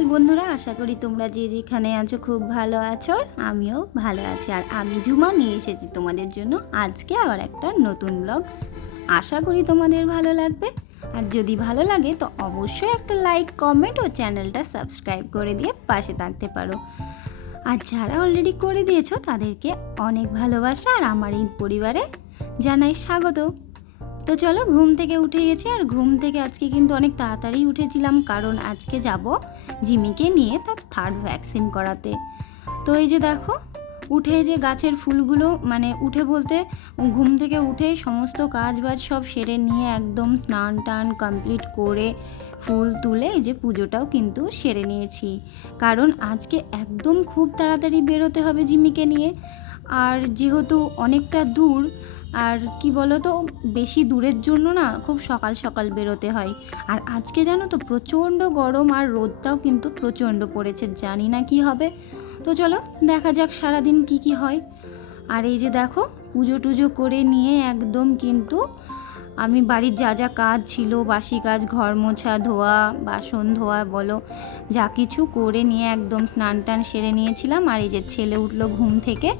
সকাল বন্ধুরা, আশা করি তোমরা যে যেখানে আছো খুব ভালো আছো আমিও ভালো আছি। আর আমি ঝুমা, নিয়ে এসেছি তোমাদের জন্য আজকে আবার একটা নতুন ব্লগ আশা করি তোমাদের ভালো লাগবে। আর যদি ভালো লাগে, তো অবশ্যই একটা লাইক কমেন্ট ও চ্যানেলটা সাবস্ক্রাইব করে দিয়ে পাশে থাকতে পারো। আর যারা অলরেডি করে দিয়েছ, তাদেরকে অনেক ভালোবাসা। আর আমার এই পরিবারে জানাই স্বাগত। তো চলো, ঘুম থেকে উঠে গেছি আর ঘুম থেকে আজকে কিন্তু অনেক তাড়াতাড়ি উঠেছিলাম, কারণ আজকে যাব জিমিকে নিয়ে তার থার্ড ভ্যাকসিন করাতে। তো এই যে দেখো, উঠে যে গাছের ফুলগুলো মানে উঠে বলতে ঘুম থেকে উঠে সমস্ত কাজ বাজ সব সেরে নিয়ে একদম স্নান টান কমপ্লিট করে ফুল তুলে এই যে পুজোটাও কিন্তু সেরে নিয়েছি। কারণ আজকে একদম খুব তাড়াতাড়ি বেরোতে হবে জিমিকে নিয়ে। আর যেহেতু অনেকটা দূর আর কি বলো তো বেশি দূরের জন্য না খুব সকাল সকাল বেরোতে হয়। আর আজকে জানো তো প্রচণ্ড গরম আর রোদটাও কিন্তু প্রচণ্ড পড়েছে, জানি না কি হবে। তো চলো দেখা যাক সারাদিন কি কি হয়। আর এই যে দেখো, পুজো টুজো করে নিয়ে একদম কিন্তু আমি বাড়ির যা যা কাজ ছিল, বাসি কাজ, ঘর মোছা, ধোয়া, বাসন ধোয়া, বলো, যা কিছু করে নিয়ে একদম স্নান টান সেরে নিয়েছিলাম। আর এই যে ছেলে উঠল ঘুম থেকে,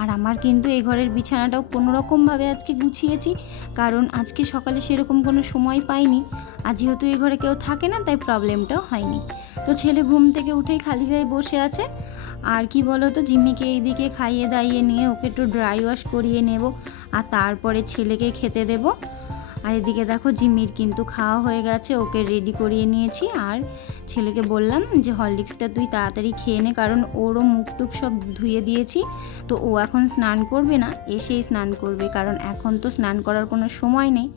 আর আমার কিন্তু এই ঘরের বিছানাটাও কোনো রকমভাবে আজকে গুছিয়েছি, কারণ আজকে সকালে সেরকম কোনো সময় পাইনি। আর যেহেতু এই ঘরে কেউ থাকে না, তাই প্রবলেমটাও হয়নি। তো ছেলে ঘুম থেকে উঠেই খালি গায়ে বসে আছে। আর কি বলো তো জিম্মিকে এইদিকে খাইয়ে দাইয়ে নিয়ে ওকে একটু ড্রাই ওয়াশ করিয়ে নেব, আর তারপরে ছেলেকে খেতে দেবো। আর এদিকে দেখো জিম্মির কিন্তু খাওয়া হয়ে গেছে, ওকে রেডি করিয়ে নিয়েছি। আর ছেলেকে বললাম যে, হরলিক্সটা তুই তাড়াতাড়ি খেয়ে নে, কারণ ওরও মুখ টুক সব ধুয়ে দিয়েছি। তো ও এখন স্নান করবে না, এসেই স্নান করবে, কারণ এখন তো স্নান করার কোনো সময় নেই।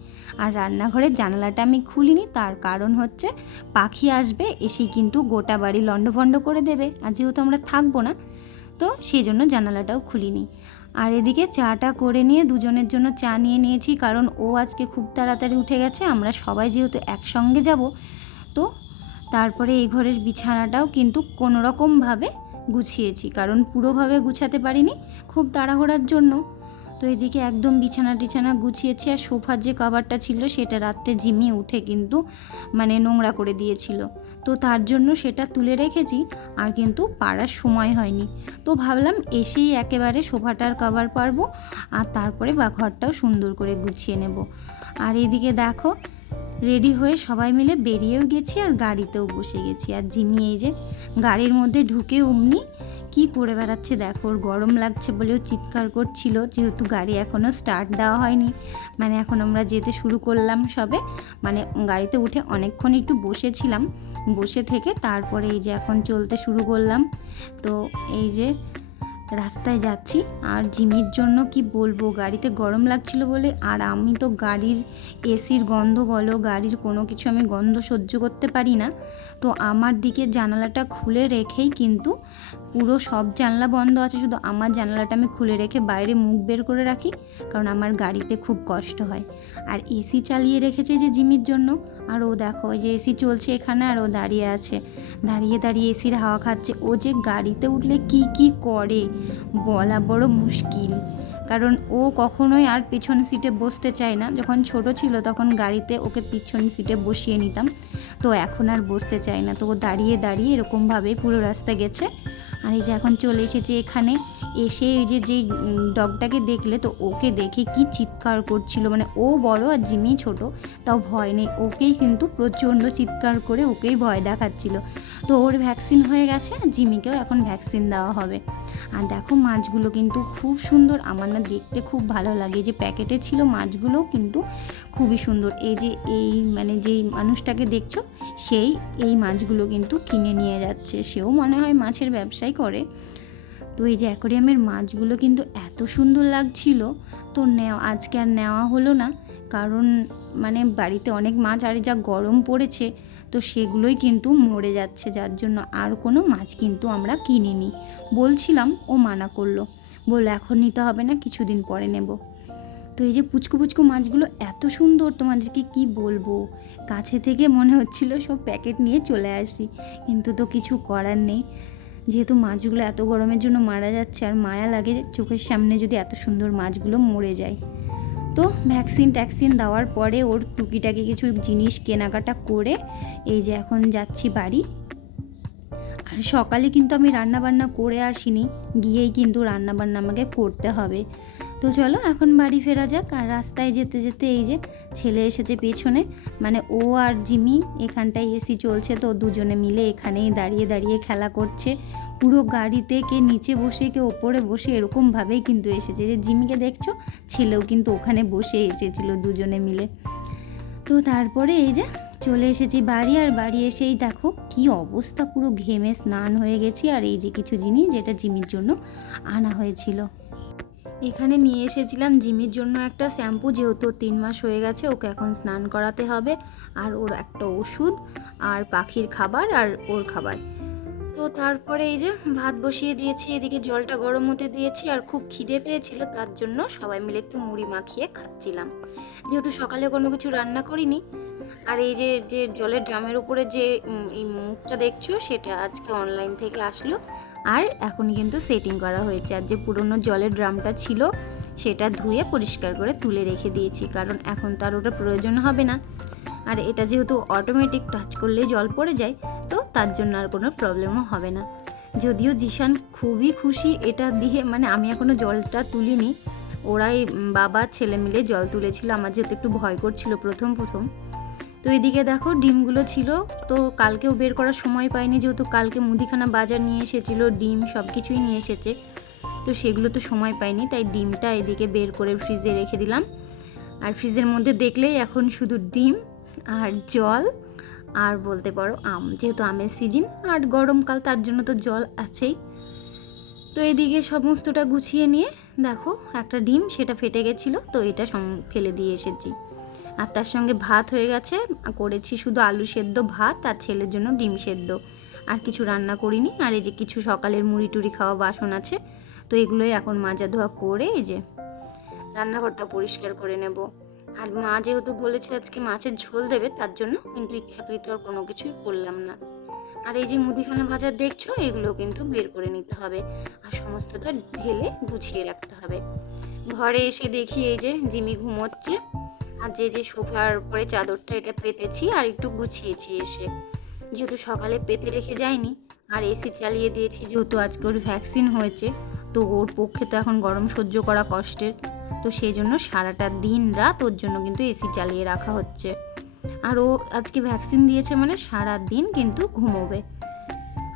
আর রান্নাঘরের জানালাটা আমি খুলিনি, তার কারণ হচ্ছে পাখি আসবে, এসেই কিন্তু গোটা বাড়ি লণ্ডভণ্ড করে দেবে। আর যেহেতু আমরা থাকব না, তো সেই জন্য জানালাটাও খুলিনি। আর এদিকে চাটা করে নিয়ে দুজনের জন্য চা নিয়ে নিয়েছি, কারণ ও আজকে খুব তাড়াতাড়ি উঠে গেছে, আমরা সবাই যেহেতু একসঙ্গে যাব, তো তারপরে এই ঘরের বিছানাটাও কিন্তু কোনো রকমভাবে গুছিয়েছি, কারণ পুরোভাবে গুছাতে পারিনি, খুব তাড়াহুড়ার জন্য। তো এদিকে একদম বিছানা টিছানা গুছিয়েছি, আর সোফার যে কাভারটা ছিল সেটা রাত্রে জিমি উঠে কিন্তু মানে নোংরা করে দিয়েছিল। তো তার জন্য সেটা তুলে রেখেছি, আর কিন্তু পাড়ার সময় হয়নি। তো ভাবলাম এসেই একেবারে সোফাটার কভার পারব, আর তারপরে বা ঘরটাও সুন্দর করে গুছিয়ে নেব। আর এদিকে দেখো রেডি হয়ে সবাই মিলে বেরিয়েও গেছি আর গাড়িতেও বসে গেছি। আর জিমি এই যে গাড়ির মধ্যে ঢুকে অমনি কি করে বেড়াচ্ছে? দেখো, ওর গরম লাগছে বলেও চিৎকার করছিল, যেহেতু গাড়ি এখনও স্টার্ট দেওয়া হয়নি। মানে এখন আমরা যেতে শুরু করলাম সবে। মানে গাড়িতে উঠে অনেকক্ষণ একটু বসেছিলাম। বসে থেকে তারপরে এই যে এখন চলতে শুরু করলাম। তো এই যে রাস্তায় যাচ্ছি। আর জিমির জন্য কি বলব? গাড়িতে গরম লাগছিল বলে। আর আমি তো গাড়ির এসির গন্ধ বলো, গাড়ির কোনো কিছু আমি গন্ধ সহ্য করতে পারি না। তো আমার দিকে জানালাটা খুলে রেখেই কিন্তু পুরো সব জানলা বন্ধ আছে। শুধু আমার জানালাটা আমি খুলে রেখে বাইরে মুখ বের করে রাখি, কারণ আমার গাড়িতে খুব কষ্ট হয়। আর এসি চালিয়ে রেখেছে যে জিমির জন্য। আর ও দেখো, ওই যে এসি চলছে এখানে আর ও দাঁড়িয়ে আছে। দাঁড়িয়ে দাঁড়িয়ে এসির হাওয়া খাচ্ছে। ও যে গাড়িতে উঠলে কি কি করে, বলা বড় মুশকিল। কারণ ও কখনোই আর পেছন সিটে বসতে চায় না। যখন ছোট ছিল তখন গাড়িতে ওকে পিছন সিটে বসিয়ে নিতাম। তো এখন আর বসতে চায় না। তো ও দাঁড়িয়ে দাঁড়িয়ে এরকমভাবে পুরো রাস্তা গেছে। আর এই যে এখন চলে এসেছে এখানে। এসে এই যে যেই ডগটাকে দেখলে তো ওকে দেখে কি চিৎকার করছিল। মানে ও বড় আর জিমি ছোট, তাও ভয় নেই। ওকেই কিন্তু প্রচণ্ড চিৎকার করে ওকেই ভয় দেখাচ্ছিল। তো ওর ভ্যাকসিন হয়ে গেছে, আর জিমিকেও এখন ভ্যাকসিন দেওয়া হবে। আর দেখো মাছগুলো কিন্তু খুব সুন্দর, আমার না দেখতে খুব ভালো লাগে। যে প্যাকেটে ছিল মাছগুলোও কিন্তু খুবই সুন্দর। এই যে এই মানে যেই মানুষটাকে দেখছ, সেই এই মাছগুলো কিন্তু কিনে নিয়ে যাচ্ছে। সেও মনে হয় মাছের ব্যবসাই করে। তো এই যে অ্যাকোরিয়ামের মাছগুলো কিন্তু এত সুন্দর লাগছিল, তো নেওয়া আজকে আর নেওয়া হলো না। কারণ মানে বাড়িতে অনেক মাছ, আর যা গরম পড়েছে তো সেগুলোই কিন্তু মরে যাচ্ছে, যার জন্য আর কোনো মাছ কিন্তু আমরা কিনিনি। বলছিলাম, ও মানা করল। বলল, এখন নিতে হবে না, কিছুদিন পরে নেব। তো এই যে পুচকু পুচকু মাছগুলো এত সুন্দর, তোমাদেরকে কি বলব? কাছে থেকে মনে হচ্ছিল সব প্যাকেট নিয়ে চলে আসি, কিন্তু তো কিছু করার নেই। যেহেতু মাছগুলো এত গরমের জন্য মারা যাচ্ছে, আর মায়া লাগে চোখের সামনে যদি এত সুন্দর মাছগুলো মরে যায়। তো ভ্যাকসিন ট্যাক্সিন দেওয়ার পরে ওর টুকিটাকি কিছু জিনিস কেনাকাটা করে এই যে এখন যাচ্ছি বাড়ি। আর সকালে কিন্তু আমি রান্না বান্না করে আসিনি, গিয়েই কিন্তু রান্না বান্না আমাকে করতে হবে। তো চলো এখন বাড়ি ফেরা যাক, আর রাস্তায় যেতে যেতে এই যে ছেলে এসেছে পেছনে মানে ও আর জিমি এখানটায় এসি চলছে, তো দুজনে মিলে এখানেই দাঁড়িয়ে দাঁড়িয়ে খেলা করছে। পুরো গাড়িতে কে নিচে বসে, কে ওপরে বসে, এরকমভাবেই কিন্তু এসেছে। যে জিমিকে দেখছ, ছেলেও কিন্তু ওখানে বসে এসেছিল দুজনে মিলে। তো তারপরে এই যে চলে এসেছি বাড়ি, আর বাড়ি এসেই দেখো কি অবস্থা, পুরো ঘেমে স্নান হয়ে গেছি, আর এই যে কিছু জিনিস যেটা জিমির জন্য আনা হয়েছিল। এখানে নিয়ে এসেছিলাম জিমির জন্য একটা শ্যাম্পু, যেহেতু তিন মাস হয়ে গেছে, ওকে এখন স্নান করাতে হবে, আর ওর একটা ওষুধ, আর পাখির খাবার, আর ওর খাবার। তো তারপরে এই যে ভাত বসিয়ে দিয়েছি, এদিকে জলটা গরম হতে দিয়েছি, আর খুব খিদে পেয়েছিল, তার জন্য সবাই মিলে একটু মুড়ি মাখিয়ে খাচ্ছিলাম। যেহেতু সকালে কোনো কিছু রান্না করিনি আর এই যে যে জলের ড্রামের উপরে যে এই মুখটা দেখছ, সেটা আজকে অনলাইন থেকে আসলো। আর এখন কিন্তু সেটিং করা হয়েছে। আর যে পুরনো জলের ড্রামটা ছিল, সেটা ধুয়ে পরিষ্কার করে তুলে রেখে দিয়েছি। কারণ এখন তার ওটা প্রয়োজন হবে না। আর এটা যেহেতু অটোমেটিক টাচ করলেই জল পড়ে যায়, তো তার জন্য আর কোনো প্রবলেমও হবে না। যদিও জিশান খুবই খুশি এটা দিয়ে মানে আমি এখনও জলটা তুলিনি। ওরাই বাবা, ছেলে মিলে জল তুলেছিল। আমার যেহেতু একটু ভয় করছিল প্রথম প্রথম। তো এদিকে দেখো ডিমগুলো ছিল, তো কালকেও বের করার সময় পাইনি যেহেতু কালকে মুদিখানা বাজার নিয়ে এসেছিল, ডিম সব কিছুই নিয়ে এসেছে, তো সেগুলো তো সময় পাইনি, তাই ডিমটা এদিকে বের করে ফ্রিজে রেখে দিলাম। আর ফ্রিজের মধ্যে দেখলেই এখন শুধু ডিম আর জল আর বলতে পারো আম, যেহেতু আমের সিজন আর গরমকাল তার জন্য তো জল আছেই। তো এদিকে সমস্তটা গুছিয়ে নিয়ে দেখো একটা ডিম সেটা ফেটে গেছিল, তো এটা ফেলে দিয়ে এসেছি। আর তার সঙ্গে ভাত হয়ে গেছে। করেছি শুধু আলু সেদ্ধ ভাত আর ছেলের জন্য ডিম সেদ্ধ। আর কিছু রান্না করিনি। আর এই যে কিছু সকালের মুড়ি টুড়ি খাওয়া বাসন আছে, তো এগুলোই এখন মাজা ধোয়া করে এই যে রান্নাঘরটা পরিষ্কার করে নেব। আর মা যেহেতু বলেছে আজকে মাছের ঝোল দেবে, তার জন্য কিন্তু ইচ্ছাকৃত আর কোনো কিছুই করলাম না। আর এই যে মুদিখানা বাজার দেখছ, এগুলো কিন্তু বের করে নিতে হবে। আর সমস্তটা ঢেলে গুছিয়ে রাখতে হবে। ঘরে এসে দেখি এই যে জিমি ঘুমোচ্ছে। আর যে যে সোফার পরে চাদরটা এটা পেতেছি আর একটু গুছিয়েছি এসে। যেহেতু সকালে পেতে রেখে যায়নি আর এসি চালিয়ে দিয়েছি, যেহেতু আজকে ওর ভ্যাকসিন হয়েছে, তো ওর পক্ষে তো এখন গরম সহ্য করা কষ্টের। তো সেই জন্য সারাটা দিন রাত ওর জন্য কিন্তু এসি চালিয়ে রাখা হচ্ছে। আর ও আজকে ভ্যাকসিন দিয়েছে মানে সারা দিন কিন্তু ঘুমোবে।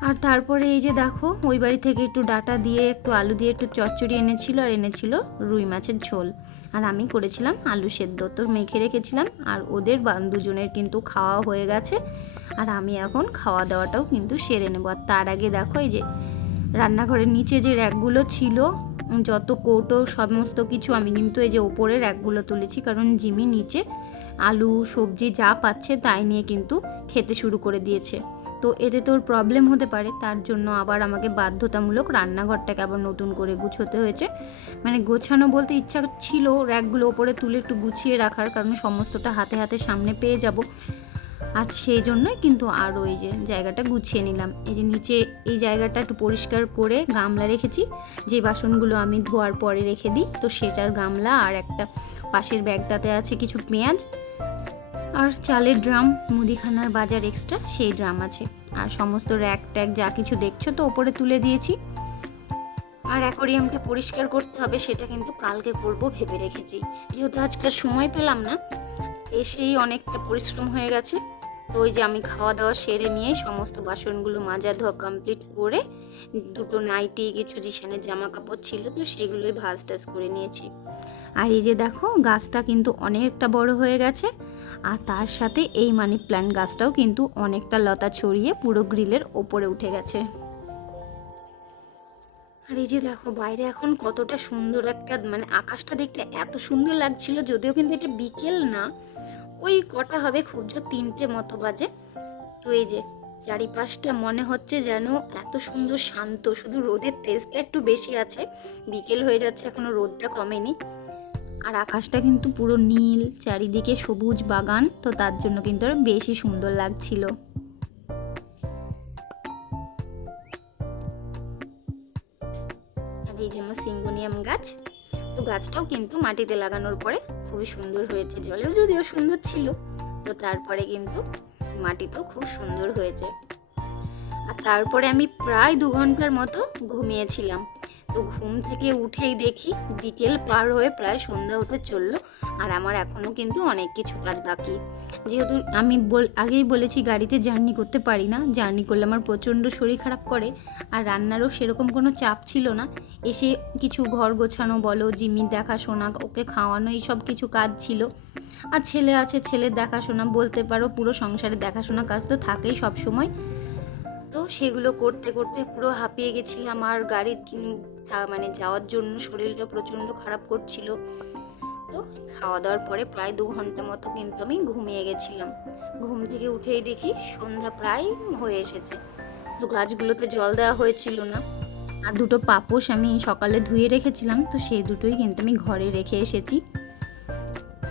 আর তারপরে এই যে দেখো, ওই বাড়ি থেকে একটু ডাটা দিয়ে, একটু আলু দিয়ে একটু চচ্চড়ি এনেছিল আর এনেছিল রুই মাছের ঝোল। আর আমি করেছিলাম আলু সেদ্ধ। তো মেখে রেখেছিলাম আর ওদের দুজনের কিন্তু খাওয়া হয়ে গেছে। আর আমি এখন খাওয়া দাওয়াটাও কিন্তু সেরে নেব। আর তার আগে দেখো এই যে রান্নাঘরের নিচে যে র্যাকগুলো ছিল, যত কৌটো সমস্ত কিছু আমি কিন্তু এই যে ওপরে র্যাকগুলো তুলেছি। কারণ জিমি নিচে আলু, সবজি যা পাচ্ছে তাই নিয়ে কিন্তু খেতে শুরু করে দিয়েছে। তো এতে তোর প্রবলেম হতে পারে। তার জন্য আবার আমাকে বাধ্যতামূলক রান্নাঘরটাকে আবার নতুন করে গুছোতে হয়েছে। মানে গোছানো বলতে ইচ্ছা ছিল র্যাকগুলো ওপরে তুলে একটু গুছিয়ে রাখার কারণ সমস্তটা হাতে হাতে সামনে পেয়ে যাব। আর সেই জন্যই কিন্তু আরও এই যে জায়গাটা গুছিয়ে নিলাম। এই যে নিচে এই জায়গাটা একটু পরিষ্কার করে গামলা রেখেছি। যে বাসনগুলো আমি ধোয়ার পরে রেখে দিই, তো সেটার গামলা আর একটা পাশের ব্যাগটাতে আছে কিছু পেঁয়াজ আর চালের ড্রাম, মুদিখানার বাজার এক্সট্রা, সেই ড্রাম আছে। আর সমস্ত র্যাক ট্যাক যা কিছু দেখছ তো ওপরে তুলে দিয়েছি। আর অ্যাকোরিয়ামটা পরিষ্কার করতে হবে, সেটা কিন্তু কালকে করব ভেবে রেখেছি। যেহেতু আজকাল সময় পেলাম না, এসেই অনেকটা পরিশ্রম হয়ে গেছে। তো ওই যে আমি খাওয়া দাওয়া সেরে নিয়ে সমস্ত বাসনগুলো মাজা ধোয়া কমপ্লিট করে দুটো নাইটি, কিছু জিসানের জামা কাপড় ছিল, তো সেগুলোই ভাজ টাজ করে নিয়েছি। আর এই যে দেখো, গাছটা কিন্তু অনেকটা বড় হয়ে গেছে, আর তার সাথে এই মানি প্ল্যান্ট গাছটাও কিন্তু অনেকটা লতা ছড়িয়ে পুরো গ্রিলের ওপরে উঠে গেছে। আর এই যে দেখো, বাইরে এখন কতটা সুন্দর একটা মানে আকাশটা দেখতে এত সুন্দর লাগছিল যদিও কিন্তু এটা বিকেল না। ওই কটা হবে খুব জোর তিনটে মতো বাজে। তো এই যে, চারিপাশটা মনে হচ্ছে যেন এত সুন্দর শান্ত, শুধু রোদের তেজটা একটু বেশি আছে। বিকেল হয়ে যাচ্ছে, এখনও রোদটা কমেনি। আর আকাশটা কিন্তু পুরো নীল, চারিদিকে সবুজ বাগান, তো তার জন্য কিন্তু আরও বেশি সুন্দর লাগছিল। এই যে আমার সিঙ্গোনিয়াম গাছ, তো গাছটাও কিন্তু মাটিতে লাগানোর পরে খুবই সুন্দর হয়েছে। জলেও যদিও সুন্দর ছিল, তো তারপরে কিন্তু মাটিতেও খুব সুন্দর হয়েছে। আর তারপরে আমি প্রায় দু ঘণ্টার মতো ঘুমিয়েছিলাম। তো ঘুম থেকে উঠেই দেখি বিকেল পার হয়ে প্রায় সন্ধ্যা হতে চলল, আর আমার এখনও কিন্তু অনেক কিছু কাজ বাকি। যেহেতু আমি বল, আগেই বলেছি গাড়িতে জার্নি করতে পারি না, জার্নি করলে আমার প্রচণ্ড শরীর খারাপ করে, আর রান্নারও সেরকম কোনো চাপ ছিল না। এসে কিছু ঘর গোছানো বলো জিমির দেখাশোনা, ওকে খাওয়ানো এইসব কিছু কাজ ছিল। আর ছেলে আছে, ছেলের দেখাশোনা, বলতে পারো পুরো সংসারের দেখাশোনা কাজ তো থাকেই সব সময় তো সেগুলো করতে করতে পুরো হাঁপিয়ে গেছিলাম আর গাড়ি মানে যাওয়ার জন্য শরীরটা প্রচণ্ড খারাপ করছিল। তো খাওয়া দাওয়ার পরে প্রায় দু ঘণ্টা মতো কিন্তু আমি ঘুমিয়ে গেছিলাম। ঘুম থেকে উঠেই দেখি সন্ধ্যা প্রায় হয়ে এসেছে। তো গাছগুলোতে জল দেওয়া হয়েছিল না। আর দুটো পাপোশ আমি সকালে ধুয়ে রেখেছিলাম, তো সেই দুটোই কিন্তু আমি ঘরে রেখে এসেছি।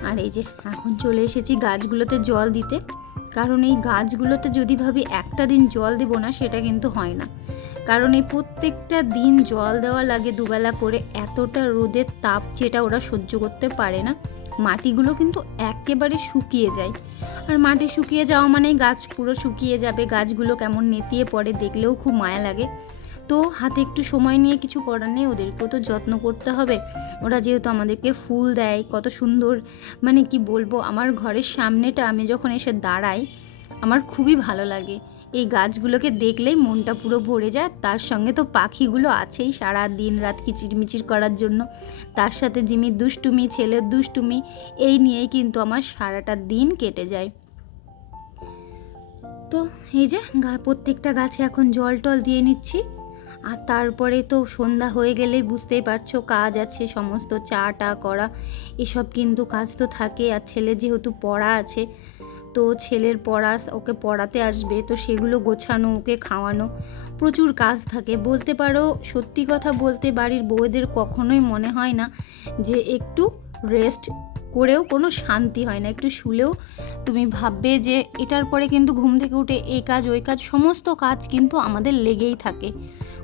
আর এই যে এখন চলে এসেছি গাছগুলোতে জল দিতে, কারণ এই গাছগুলোতে যদি ভাবি একটা দিন জল দেবো না, সেটা কিন্তু হয় না। কারণ এই প্রত্যেকটা দিন জল দেওয়া লাগে দুবেলা করে, এতটা রোদের তাপ যেটা ওরা সহ্য করতে পারে না। মাটিগুলো কিন্তু একেবারে শুকিয়ে যায়। আর মাটি শুকিয়ে যাওয়া মানেই গাছ পুরো শুকিয়ে যাবে, গাছগুলো কেমন নেতিয়ে পড়ে দেখলেও খুব মায়া লাগে। তো হাতে একটু সময় নিয়ে কিছু করার নেই, ওদেরকেও তো যত্ন করতে হবে। ওরা যেহেতু আমাদেরকে ফুল দেয়, কত সুন্দর মানে কি বলব, আমার ঘরের সামনেটা আমি যখন এসে দাঁড়াই, আমার খুবই ভালো লাগে। এই গাছগুলোকে দেখলেই মনটা পুরো ভরে যায়, তার সঙ্গে তো পাখিগুলো আছেই সারা দিন রাত কিচিরমিচির করার জন্য। তার সাথে জিমির দুষ্টুমি, ছেলের দুষ্টুমি, এই নিয়েই কিন্তু আমার সারাটা দিন কেটে যায়। তো এই যে প্রত্যেকটা গাছে এখন জল টল দিয়ে নিচ্ছি। আর তারপরে তো সন্ধ্যা হয়ে গেলেই বুঝতেই পারছ, কাজ আছে, সমস্ত চা টা করা, এসব কিন্তু কাজ তো থাকে। আর ছেলে যেহেতু পড়া আছে, তো ছেলের পড়া ওকে পড়াতে আসবে, তো সেগুলো গোছানো, ওকে খাওয়ানো, প্রচুর কাজ থাকে। বলতে পারো, সত্যি কথা বলতে বাড়ির বউদের কখনোই মনে হয় না যে একটু রেস্ট করেও কোনো শান্তি হয় না। একটু শুলেও তুমি ভাববে যে এটার পরে কিন্তু ঘুম থেকে উঠে এই কাজ, ওই কাজ, সমস্ত কাজ কিন্তু আমাদের লেগেই থাকে।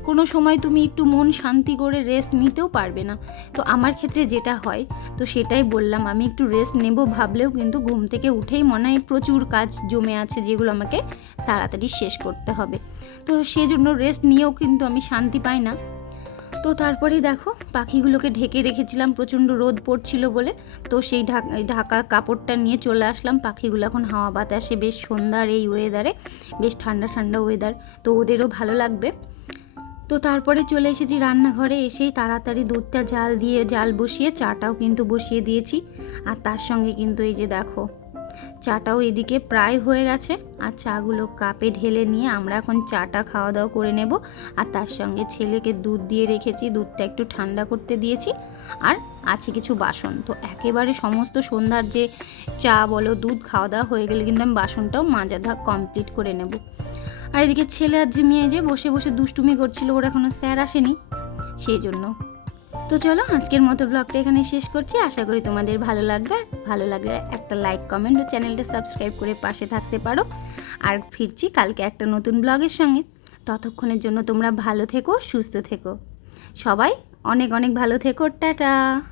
কোনো সময় তুমি একটু মন শান্তি করে রেস্ট নিতেও পারবে না। তো আমার ক্ষেত্রে যেটা হয়, তো সেটাই বললাম, আমি একটু রেস্ট নেব ভাবলেও কিন্তু ঘুম থেকে উঠেই মনে হয় প্রচুর কাজ জমে আছে যেগুলো আমাকে তাড়াতাড়ি শেষ করতে হবে। তো সেজন্য রেস্ট নিয়েও কিন্তু আমি শান্তি পাই না। তো তারপরেই দেখো, পাখিগুলোকে ঢেকে রেখেছিলাম, প্রচণ্ড রোদ পড়ছিল বলে। তো সেই ঢাকা ঢাকা কাপড়টা নিয়ে চলে আসলাম। পাখিগুলো এখন হাওয়া বাতাসে, বেশ সন্ধ্যার এই ওয়েদারে বেশ ঠান্ডা ঠান্ডা ওয়েদার তো ওদেরও ভালো লাগবে। তো তারপরে চলে এসেছি রান্নাঘরে, এসেই তাড়াতাড়ি দুধটা জাল দিয়ে, জাল বসিয়ে চাটাও কিন্তু বসিয়ে দিয়েছি। আর তার সঙ্গে কিন্তু এই যে দেখো, চাটাও এদিকে প্রায় হয়ে গেছে। আর চাগুলো কাপে ঢেলে নিয়ে আমরা এখন চাটা খাওয়া দাওয়া করে নেব। আর তার সঙ্গে ছেলেকে দুধ দিয়ে রেখেছি, দুধটা একটু ঠান্ডা করতে দিয়েছি। আর আছে কিছু বাসন। তো একেবারে সমস্ত সন্ধ্যার যে চা বলো দুধ খাওয়া দাওয়া হয়ে গেলে কিন্তু আমি বাসনটাও মাজা ধা কমপ্লিট করে নেব। আর এদিকে ছেলে আর জিমিয়ে যে বসে বসে দুষ্টুমি করছিল, ওরা এখনও স্যার আসেনি। সেই জন্য। তো চলো, আজকের মতো ব্লগটা এখানে শেষ করছি। আশা করি তোমাদের ভালো লাগবে। ভালো লাগলে একটা লাইক কমেন্ট ও চ্যানেলটা সাবস্ক্রাইব করে পাশে থাকতে পারো। আর ফিরছি কালকে একটা নতুন ব্লগের সঙ্গে। ততক্ষণের জন্য তোমরা ভালো থেকো, সুস্থ থেকো। সবাই অনেক অনেক ভালো থেকো। টাটা!